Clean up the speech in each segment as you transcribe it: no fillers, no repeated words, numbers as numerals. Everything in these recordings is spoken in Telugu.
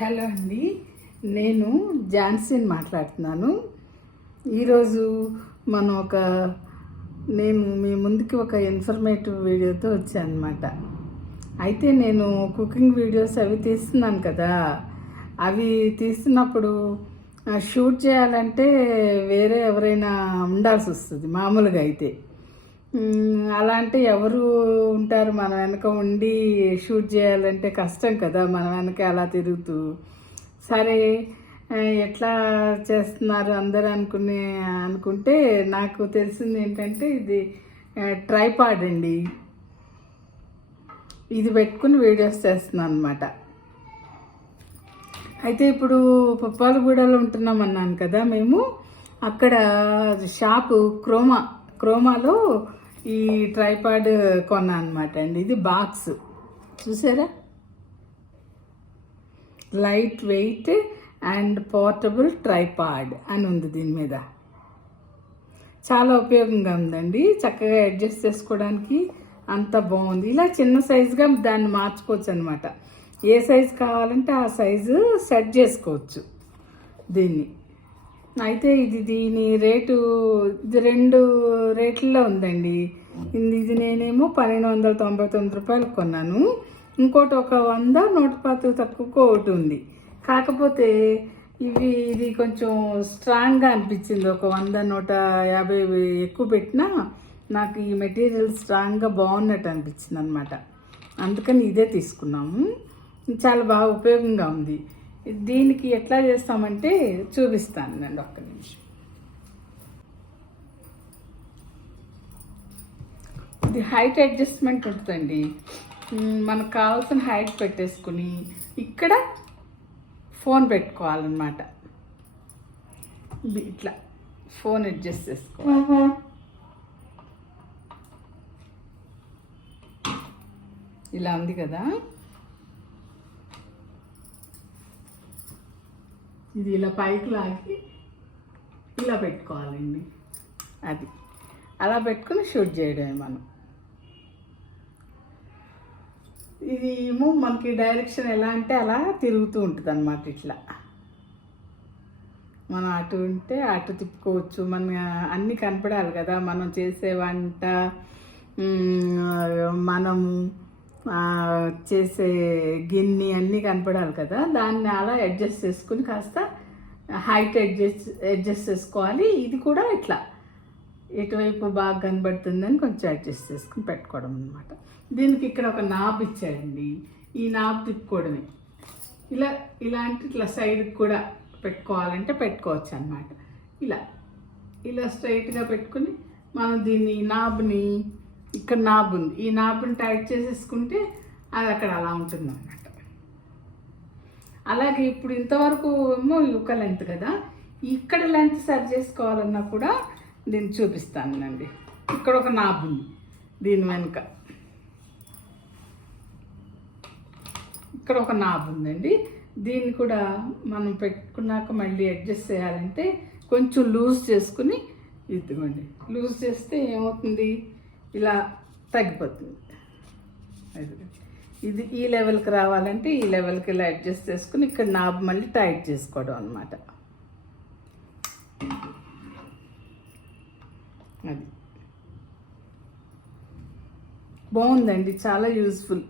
హలో అండి, నేను ఝాన్సీని మాట్లాడుతున్నాను. ఈరోజు మనం నేను మీ ముందుకి ఒక ఇన్ఫర్మేటివ్ వీడియోతో వచ్చాను అనమాట. అయితే నేను కుకింగ్ వీడియోస్ అవి తీస్తున్నాను కదా, అవి తీస్తున్నప్పుడు షూట్ చేయాలంటే వేరే ఎవరైనా ఉండాల్సి వస్తుంది. మామూలుగా అయితే అలా అంటే ఎవరు ఉంటారు? మన వెనక ఉండి షూట్ చేయాలంటే కష్టం కదా, మన వెనక అలా తిరుగుతూ. సరే ఎట్లా చేస్తున్నారు అందరూ అనుకుంటే నాకు తెలిసింది ఏంటంటే ఇది ట్రైపాడ్ అండి. ఇది పెట్టుకుని వీడియోస్ చేస్తున్నాను అనమాట. అయితే ఇప్పుడు పుప్పాలగూడలో ఉంటున్నాం అన్నాను కదా మేము. అక్కడ షాపు క్రోమాలో ఈ ట్రైపాడ్ కొన్నా అనమాట అండి. ఇది బాక్స్ చూసారా, light weight and portable tripod అని ఉంది. దీని మీద చాలా ఉపయోగంగా ఉందండి. చక్కగా అడ్జస్ట్ చేసుకోవడానికి అంత బాగుంది. ఇలా చిన్న సైజుగా దాన్ని మార్చుకోవచ్చు అనమాట. ఏ సైజు కావాలంటే ఆ సైజు సెట్ చేసుకోవచ్చు దీన్ని. అయితే దీని రేటు ఇది 2 రేట్లలో ఉందండి. ఇది నేనేమో 1299 రూపాయలకు కొన్నాను. ఇంకోటి ఒక 100, 110 తక్కువకు ఒకటి ఉంది. కాకపోతే ఇది కొంచెం స్ట్రాంగ్గా అనిపించింది. ఒక 100, 150 ఎక్కువ పెట్టినా నాకు ఈ మెటీరియల్ స్ట్రాంగ్గా బాగున్నట్టు అనిపించింది అనమాట. అందుకని ఇదే తీసుకున్నాము. చాలా బాగా ఉపయోగంగా ఉంది. దీనికి ఎట్లా చేస్తామంటే చూపిస్తాను నేను, ఒక్క నిమిషం. ఇది హైట్ అడ్జస్ట్మెంట్ ఉంటుందండి. మనకు కావాల్సిన హైట్ పెట్టేసుకుని ఇక్కడ ఫోన్ పెట్టుకోవాలన్నమాట. ఇట్లా ఫోన్ అడ్జస్ట్ చేసుకోవాలి. ఇలా ఉంది కదా, ఇది ఇలా పైకి లాగి ఇలా పెట్టుకోవాలండి. అది అలా పెట్టుకుని షూట్ చేయడమే మనం. ఇది ఏమో మనకి డైరెక్షన్ ఎలా అంటే అలా తిరుగుతూ ఉంటుంది అన్నమాట. ఇట్లా మనం అటు ఉంటే అటు తిప్పుకోవచ్చు. మన అన్నీ కనపడాలి కదా, మనం చేసే వంట, మనం చేసే గిన్నె అన్నీ కనపడాలి కదా. దాన్ని అలా అడ్జస్ట్ చేసుకుని కాస్త హైట్ అడ్జస్ట్ చేసుకోవాలి. ఇది కూడా ఇట్లా ఎటువైపు బాగా కనబడుతుందని కొంచెం అడ్జస్ట్ చేసుకుని పెట్టుకోవడం అనమాట. దీనికి ఇక్కడ ఒక నాబ్ ఇచ్చాడండి. ఈ నాబ్ తిప్పుకోవడమే. ఇట్లా సైడ్కి కూడా పెట్టుకోవాలంటే పెట్టుకోవచ్చు అనమాట. ఇలా స్ట్రైట్గా పెట్టుకుని మనం దీన్ని నాబ్ని, ఇక్కడ నాబ్ ఉంది, ఈ నాబ్ని టైట్ చేసేసుకుంటే అది అక్కడ అలా ఉంటుంది అన్నమాట. అలాగే ఇప్పుడు ఇంతవరకు ఏమో ఒక లెంత్ కదా, ఇక్కడ లెంత్ సరి చేసుకోవాలన్నా కూడా దీన్ని చూపిస్తానండి. ఇక్కడ ఒక నాబ్ ఉంది, దీని వెనుక ఇక్కడ ఒక నాబ్ ఉందండి. దీన్ని కూడా మనం పెట్టుకున్నాక మళ్ళీ అడ్జస్ట్ చేయాలంటే కొంచెం లూజ్ చేసుకుని, ఇదిగోండి లూజ్ చేస్తే ఏమవుతుంది, ఇలా తగ్గిపోతుంది. ఇది ఈ లెవెల్కి రావాలంటే ఈ లెవెల్కి ఇలా అడ్జస్ట్ చేసుకుని ఇక్కడ నాబ్ మళ్ళీ టైట్ చేసుకోవడం అనమాట. అది బాగుందండి, చాలా యూస్ఫుల్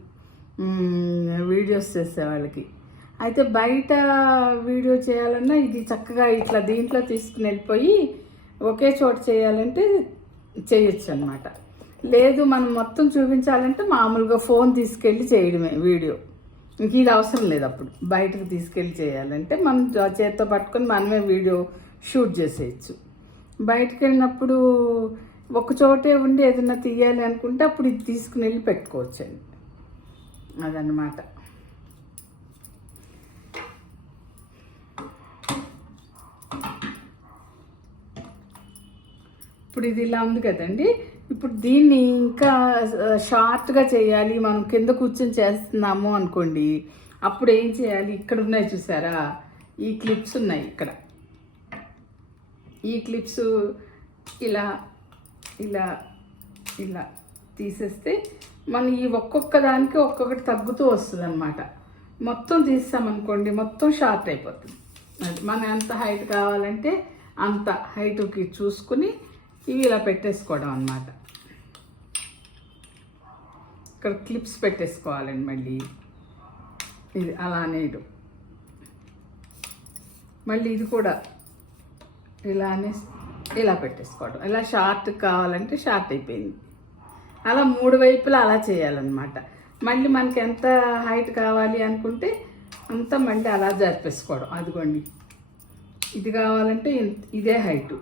వీడియోస్ చేసే వాళ్ళకి. అయితే బయట వీడియో చేయాలన్నా ఇది చక్కగా ఇట్లా దీంట్లో తీసుకుని వెళ్ళిపోయి ఒకే చోట చేయాలంటే చేయొచ్చు అనమాట. లేదు మనం మొత్తం చూపించాలంటే మామూలుగా ఫోన్ తీసుకెళ్ళి చేయడమే వీడియో. ఇంక ఇది అవసరం లేదు. అప్పుడు బయటకు తీసుకెళ్ళి చేయాలంటే మనం చేత్తో పట్టుకొని మనమే వీడియో షూట్ చేసేయచ్చు. బయటకు వెళ్ళినప్పుడు ఒక చోటే ఉండి ఏదైనా తీయాలి అనుకుంటే అప్పుడు ఇది తీసుకుని వెళ్ళి పెట్టుకోవచ్చండి. అదన్నమాట. ఇప్పుడు ఇది ఇలా ఉంది కదండి. ఇప్పుడు దీన్ని ఇంకా షార్ట్గా చేయాలి, మనం కింద కూర్చొని చేస్తున్నాము అనుకోండి. అప్పుడు ఏం చేయాలి, ఇక్కడ ఉన్నాయి చూసారా, ఈ క్లిప్స్ ఉన్నాయి ఇక్కడ. ఈ క్లిప్స్ ఇలా ఇలా ఇలా తీసేస్తే మన ఈ ఒక్కొక్క దానికి ఒక్కొక్కటి తగ్గుతూ వస్తుంది అనమాట. మొత్తం తీసామనుకోండి మొత్తం షార్ట్ అయిపోతుంది. అది మనం ఎంత హైట్ కావాలంటే అంత హైట్కి చూసుకుని ఇవి ఇలా పెట్టేసుకోవడం అన్నమాట. ఇక్కడ క్లిప్స్ పెట్టేసుకోవాలండి. మళ్ళీ ఇది అలానే మళ్ళీ ఇది కూడా ఇలానే ఇలా పెట్టేసుకోవడం. ఇలా షార్ట్ కావాలంటే షార్ట్ అయిపోయింది. అలా 3 వైపులా అలా చేయాలన్నమాట. మళ్ళీ మనకి ఎంత హైట్ కావాలి అనుకుంటే అంతా మళ్ళీ అలా జరిపేసుకోవడం. అదిగోండి ఇది కావాలంటే ఇదే హైటు,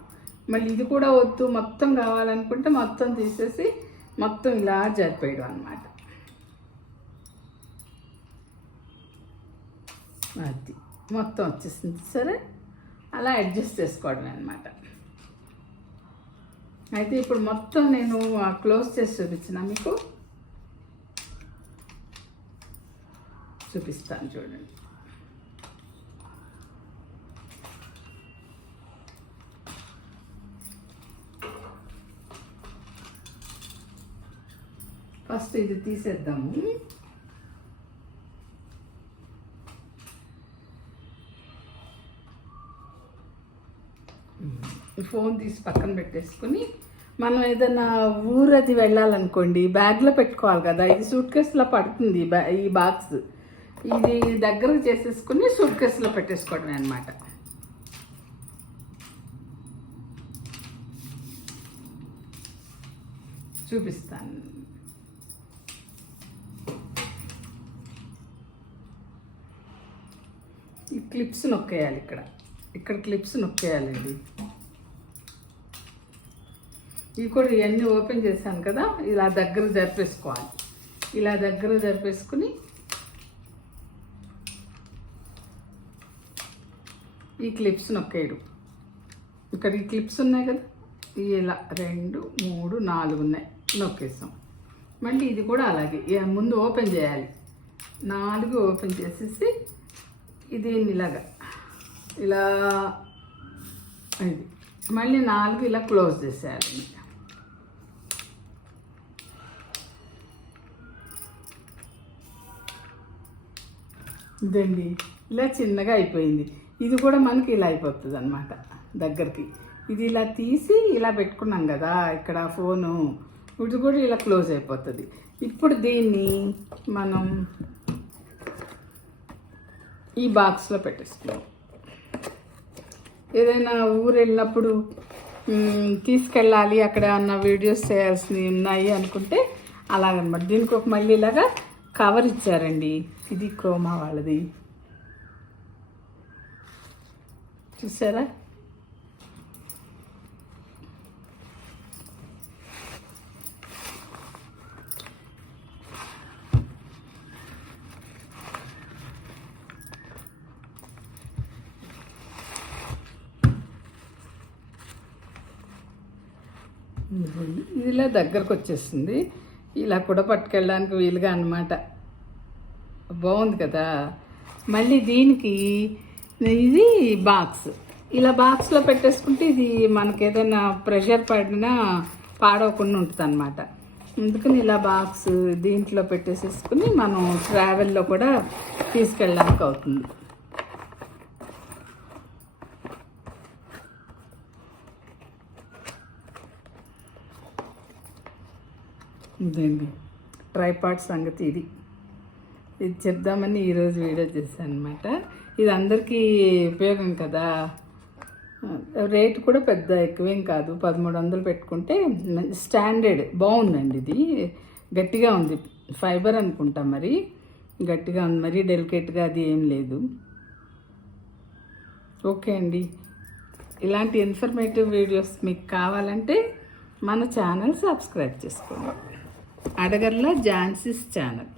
మళ్ళీ ఇది కూడా వద్దు మొత్తం కావాలనుకుంటే మొత్తం తీసేసి మొత్తం ఇలా జరిపేయడం అన్నమాట. అది మొత్తం వచ్చేసింది. సరే, అలా అడ్జస్ట్ చేసుకోవడం అన్నమాట. అయితే ఇప్పుడు మొత్తం నేను క్లోజ్ చేసి చూపిస్తాను చూడండి. ఫస్ట్ ఇది తీసేద్దాము. ఫోన్ తీసి పక్కన పెట్టేసుకుని మనం ఏదైనా ఊరది వెళ్ళాలనుకోండి బ్యాగ్లో పెట్టుకోవాలి కదా. ఇది సూట్ కేసులో పడుతుంది ఈ బాక్స్. ఇది దగ్గరకు చేసేసుకుని సూట్ కేసులో పెట్టేసుకోవడమే అన్నమాట. చూపిస్తాను. ఈ క్లిప్స్ నొక్కేయాలి. ఇక్కడ క్లిప్స్ నొక్కేయాలండి. ఇవి కూడా ఇవన్నీ ఓపెన్ చేశాను కదా, ఇలా దగ్గర జరిపేసుకోవాలి. ఇలా దగ్గర జరిపేసుకుని ఈ క్లిప్స్ నొక్కేయడం. ఇక్కడ ఈ క్లిప్స్ ఉన్నాయి కదా, ఇలా 2, 3, 4 ఉన్నాయి, నొక్కేసాం. మళ్ళీ ఇది కూడా అలాగే ముందు ఓపెన్ చేయాలి. 4 ఓపెన్ చేసేసి ఇది ఇలాగా ఇలా ఇది మళ్ళీ 4 ఇలా క్లోజ్ చేసేయాలి. ఇదండి ఇలా చిన్నగా అయిపోయింది. ఇది కూడా మనకి ఇలా అయిపోతుంది అన్నమాట దగ్గరికి. ఇది ఇలా తీసి ఇలా పెట్టుకున్నాం కదా ఇక్కడ ఫోను, ఇది కూడా ఇలా క్లోజ్ అయిపోతుంది. ఇప్పుడు దీన్ని మనం ఈ బాక్స్లో పెట్టేసుకున్నాం. ఏదైనా ఊరు వెళ్ళినప్పుడు తీసుకెళ్ళాలి, అక్కడ ఏమన్నా వీడియోస్ చేయాల్సినవి ఉన్నాయి అనుకుంటే అలాగనమాట. దీనికి ఒక మళ్ళీ ఇలాగా కవర్ ఇచ్చారండి. ఇది క్రోమా వాళ్ళది, చూసారా? ఇలా దగ్గరకు వచ్చేస్తుంది. ఇలా కూడా పట్టుకెళ్ళడానికి వీలుగా అన్నమాట. బాగుంది కదా. మళ్ళీ దీనికి ఇది బాక్స్, ఇలా బాక్స్లో పెట్టేసుకుంటే ఇది మనకి ఏదైనా ప్రెషర్ పడినా పాడవకుండా ఉంటుంది అన్నమాట. అందుకని ఇలా బాక్స్ దీంట్లో పెట్టేసేసుకుని మనం ట్రావెల్లో కూడా తీసుకెళ్ళడానికి అవుతుంది. ఇదండి ట్రైపాడ్ సంగతి. ఇది చెప్దామని ఈరోజు వీడియో చేశాను అనమాట. ఇది అందరికీ ఉపయోగం కదా. రేటు కూడా పెద్ద ఎక్కువేం కాదు, 1300 పెట్టుకుంటే స్టాండర్డ్ బాగుందండి. ఇది గట్టిగా ఉంది, ఫైబర్ అనుకుంటా, మరి గట్టిగా ఉంది, మరీ డెలికేట్గా అది ఏం లేదు. ఓకే అండి, ఇలాంటి ఇన్ఫర్మేటివ్ వీడియోస్ మీకు కావాలంటే మన ఛానల్ సబ్స్క్రైబ్ చేసుకోండి. అడగర్ల ఝాన్సీస్ ఛానల్.